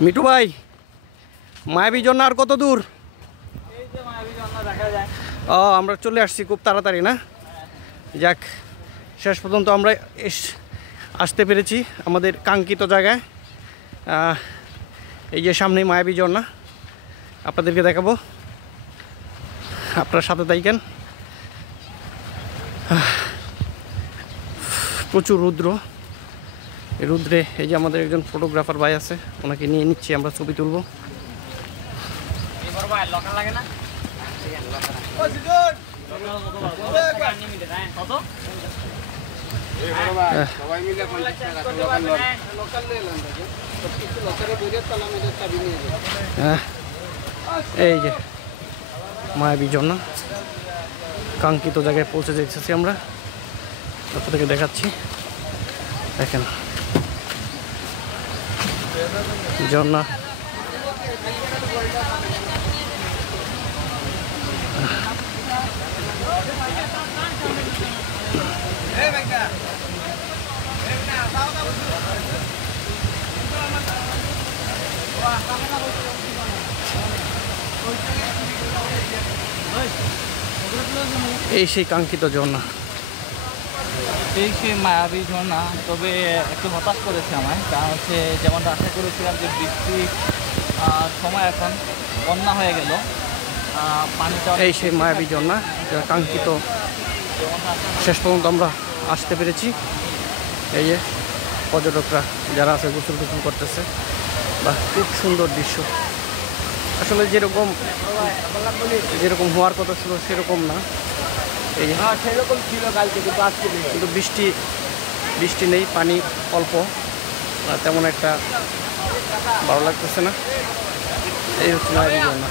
মিঠু ভাই, মায়াবী ঝর্ণা আর কত দূর? ও, আমরা চলে আসছি খুব তাড়াতাড়ি না? যাক, শেষ পর্যন্ত আমরা আসতে পেরেছি আমাদের কাঙ্ক্ষিত জায়গায়। এই যে সামনেই মায়াবী ঝর্ণা, আপনাদেরকে দেখাবো, আপনার সাথে থাকেন। প্রচুর রৌদ্র, এই রৌদ্রে এই যে আমাদের একজন ফটোগ্রাফার ভাই আছে, ওনাকে নিয়ে নিচ্ছি, আমরা ছবি তুলব। এই যে মায়াবী ঝর্ণা, কাঙ্ক্ষিত জায়গায় পৌঁছে যেতেছি আমরা, আপনাদেরকে দেখাচ্ছি। দেখেন ঝর্ণা, এই সেই কাঙ্ক্ষিত ঝর্ণা, এই সেই মায়াবী ঝর্ণা। তবে একটু হতাশ করেছে আমায়, কারণ হচ্ছে যেমনটা আশা করেছিলাম যে বৃষ্টি সময় এখন বন্যা হয়ে গেল, পানিটা। এই সেই মায়াবী ঝর্ণা, কাঙ্ক্ষিত, শেষ পর্যন্ত আমরা আসতে পেরেছি। এই যে পর্যটকরা যারা আছে গোসল করতেছে, বা খুব সুন্দর দৃশ্য। আসলে যেরকম হওয়ার কথা ছিল সেরকম না, এই যে সেরকম ছিল কালকে, কিন্তু বৃষ্টি নেই, পানি অল্প, তেমন একটা ভালো লাগতেছে না। এই হচ্ছে মায়াবী ঝর্ণা।